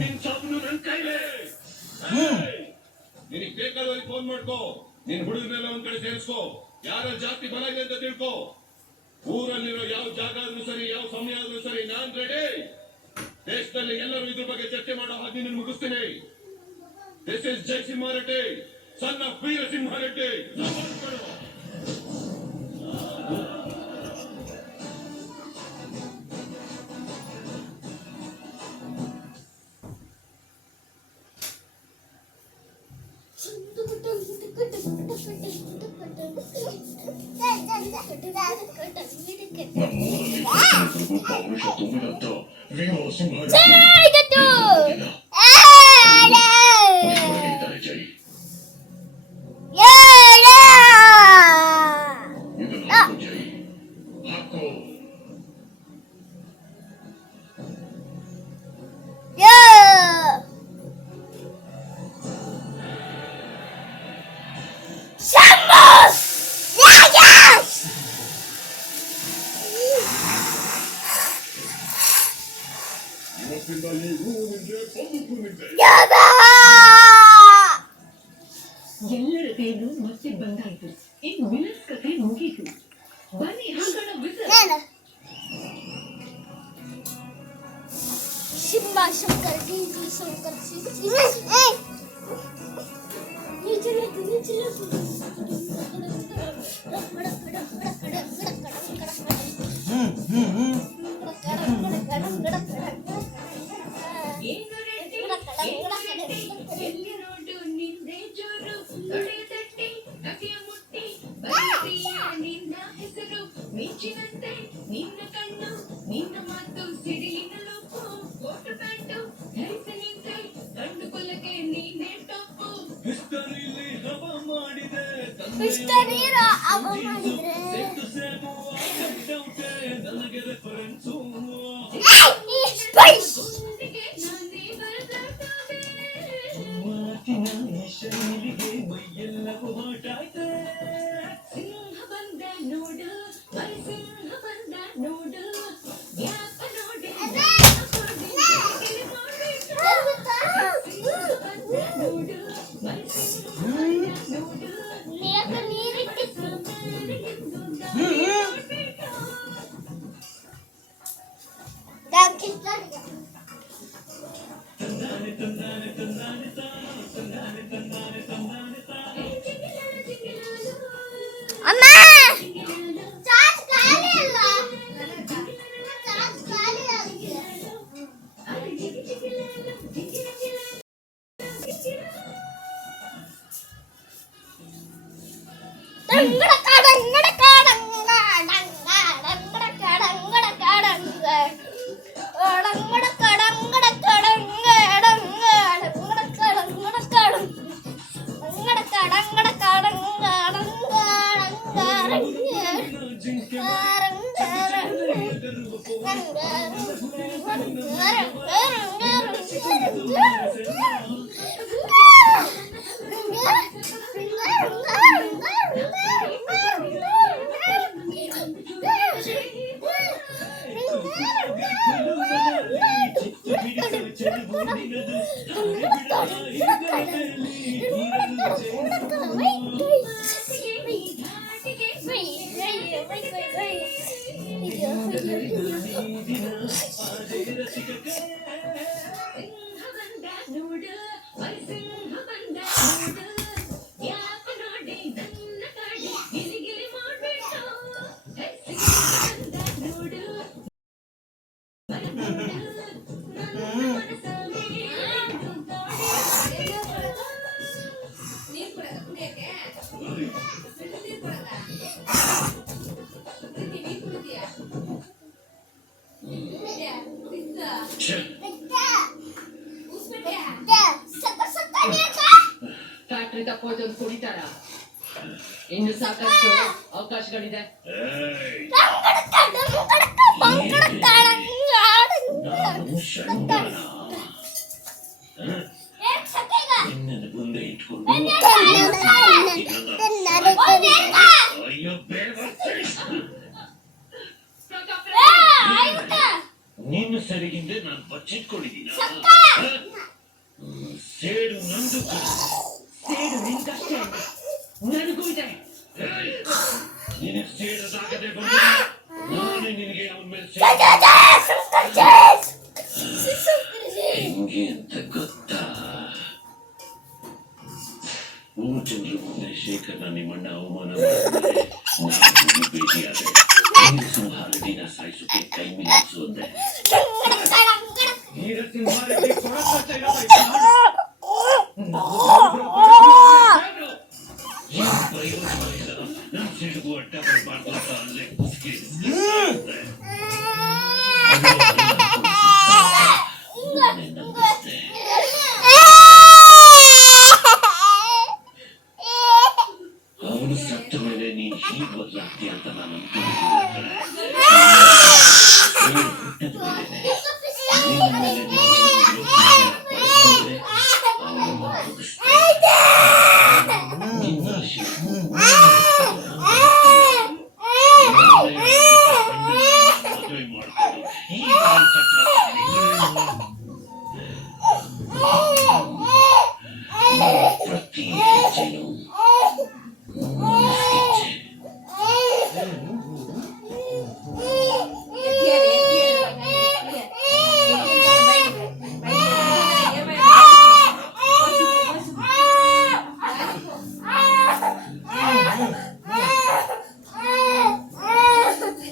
ನಿನ್ ಸಾಬನು ನನ್ ಕೈಲೇ. ನಿನಗೆ ಬೇಕಾದವ್ರಿಗೆ ಫೋನ್ ಮಾಡ್ಕೋ, ನಿನ್ ಹುಡುಗನೆಲ್ಲ ಒಂದ್ ಕಡೆ ಸೇರಿಸ್ಕೋ, ಯಾರ ಜಾಸ್ತಿ ಬಲ ಇದೆ ಅಂತ ತಿಳ್ಕೋ. ಊರಲ್ಲಿರೋ ಯಾವ ಜಾಗ ಆದ್ರೂ ಸರಿ, ಯಾವ ಸಮಯ ಆದ್ರೂ ಸರಿ, ನಾನ್ ರೆಡಿ. ದೇಶದಲ್ಲಿ ಎಲ್ಲರೂ ಇದ್ರ ಬಗ್ಗೆ ಚರ್ಚೆ ಮಾಡೋ ಹಾಗೆ ನಿನ್ನ ಮುಗಿಸ್ತೀನಿ. This is Jayasimha Reddy, son of Veerasimha Reddy. ಪೌರುಷ ತುಂಬಿದಂತ ವೀರಸಿಂಹ ಜೈ. ಇದನ್ನು ಹಾಕೋ ಜೈ, ಹಾಕೋ. ಇವತ್ತಿಂದ ಈ ಊರಿಗೆ ಬದುಕುನಿದೆ. ಎಲ್ಲರ ಕೈಗೂ ಮತ್ತೆ ಬಂದಾಯ್ತು. ಇನ್ನು ವಿಲನ್ಸ್ ಕಥೆ ಮುಗೀತು. ಬನ್ನಿ ಹಾಕೋಣ ವಿಲನ್. ಶಿವ ಶಂಕರ ಗಿಂಗಿ ಶಂಕರ ಮಿಂಚಿನಂತೆ ನಿನ್ನ ಕಣ್ಣು, ನಿನ್ನ ಮಾತು ಸಿಡಿಲಿನ ಲೋಪು, ಕೋಟು ಪ್ಯಾಂಟು ಧರಿಸಿ ನಿಂತೆ ಗಂಡು ಕುಲಕ್ಕೆ ನೀನೇ ಟೊಪ್ಪು. ಹಿಸ್ಟರಿಲಿ ಹವ ಮಾಡಿದೆ, ನನಗೆ ರೆಫರೆನ್ಸು. ಮಾತಿನ ಶೈಲಿಗೆ ಮೈಯೆಲ್ಲವೂ ಹೊರಟಾಯ್ತೆ. ಸಿಂಹ ಬಂದ ನೋಡು, ಸಿಂಹ ಬಂದ ನೋಡು, ಯಾಪ ನೋಡಿ ನೋಡು, ಫ್ಯಾಕ್ಟ್ರಿ ತಪ್ಪೋದು ಕುಡಿತಾರ. ಇನ್ನು ಸಾಕಷ್ಟು ಅವಕಾಶಗಳಿದೆ. ನೀನು ಸರಿಗಿಂದೆ ನಾನು ಬಚ್ಚಿಟ್ಕೊಂಡಿದ್ದೀನ. ಸೇಡು ನಂದು ಕಣೋ. ಸೇಡು ನಿನ್ಗಷ್ಟೇ ಅಲ್ಲ, ನನಗೂ ಇದೆ. ನಿನಗೆ ಸೇಡದಾಗದೆ ಬಂದ ನಾನೇ ನಿನಗೆ ಅವನ ಮೇಲೆ ಹೆಂಗೆ ಅಂತ ಗೊತ್ತಾ? ಮೂರು ಜನರ ಮುಂದೆ ಶೇಖರ್ನ ನಿಮ್ಮಣ್ಣ ಅವಮಾನ ಮಾಡಿದ್ರೆ ನಾನು ಭೇಟಿಯಾದೆ. ಸಂಹಾರಡಿನ ಸಾಯಿಸೋಕೆ ಕೈ ಮೀರಿಸುವಂತೆ ಸಿಂಹಾರಡಿ ಪ್ರಯೋಜನ ಇಲ್ಲ. ನನ್ನ ಸಿಡುಗು ಅಡ್ಡ ಬರಬಾರ್ದು ಅಂತ ಅಲ್ಲೇ ನಂಬಿಸ್ದೆ. ಅವನು ಸತ್ತ ಮೇಲೆ ನೀನು ಹೀಗೆ ಬದಲಾಗ್ತೀಯ ಅಂತ ನಾನು ಅನ್ಕೊಂಡಿದ್ದೆ. ಹುಟ್ಟದ ಮೇಲೆ ನಿನ್ನ ಮೇಲೆ ಪಡೆದುಕೊಂಡ್ರೆ ಅವನನ್ನು ನಿನ್ನ ಮದುವೆ ಮಾಡ್ಕೊಂಡು ಈಗ ಪ್ರತಿ ಹೆಜ್ಜೆನೂ